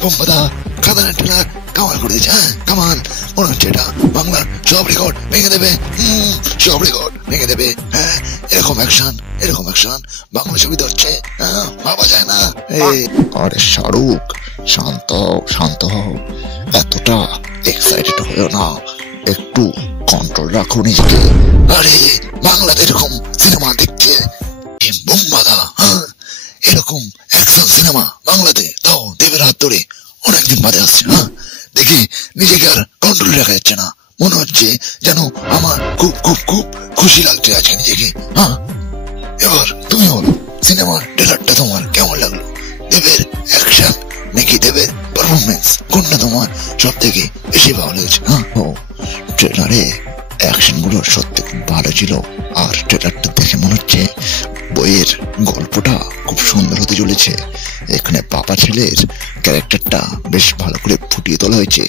বোম্বাদা খাদানের trailer Kamal করে দিয়েছে। হ্যাঁ কামাল, মনে হচ্ছে এটা বাংলার সব রেকর্ড ভেঙে দেবে। সব রেকর্ড ভেঙে দেবে। হ্যাঁ এরকম অ্যাকশন বাংলা ছবিতে হচ্ছে, ভাবা যায় না। আরে শাহরুখ, শান্ত শান্ত হও, এতটা এক্সাইটেড হয়েও না, একটু কন্ট্রোল রাখো নিজেকে। আরে বাংলাতে এরকম সিনেমা দেখছে বোম্বাদা, হ্যাঁ এরকম অ্যাকশন সিনেমা বাংলাতে, তাও দেবের হাত ধরে অনেকদিন বাদে আসছে। হ্যাঁ দেখি নিজেকে আর কন্ট্রোল রাখা যাচ্ছে না, মনে হচ্ছে যেন আমার খুব খুব খুব খুশি লাগছে আজকে নিজেকে। হ্যাঁ এবার তুমি বলো, সিনেমার ট্রেলারটা তোমার কেমন লাগলো? দেবের অ্যাকশন নাকি দেবের পারফরমেন্স, কোনটা তোমার সব থেকে বেশি ভালো লেগেছে? হ্যাঁ ও ট্রেলারে অ্যাকশন গুলো সত্যি খুব ভালো ছিল, আর ট্রেলারটা দেখে মনে হচ্ছে বইয়ের গল্পটা খুব সুন্দর হতে চলেছে। এখানে বাবা ছেলের ক্যারেক্টারটা বেশ ভালো করে ফুটিয়ে তোলা হয়েছে।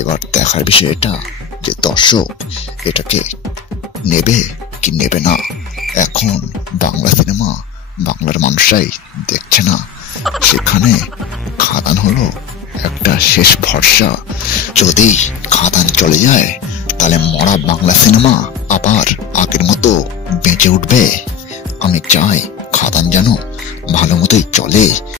এবার দেখার বিষয় এটা যে দর্শক এটাকে নেবে কি নেবে না। এখন বাংলা সিনেমা বাংলার মানুষরাই দেখছে না, সেখানে খাদান হলো একটা শেষ ভরসা। যদি খাদান চলে যায় তাহলে মরা বাংলা সিনেমা আবার আগের মতো বেঁচে উঠবে। আমি চাই খাদান যেন ভালো মতোই চলে।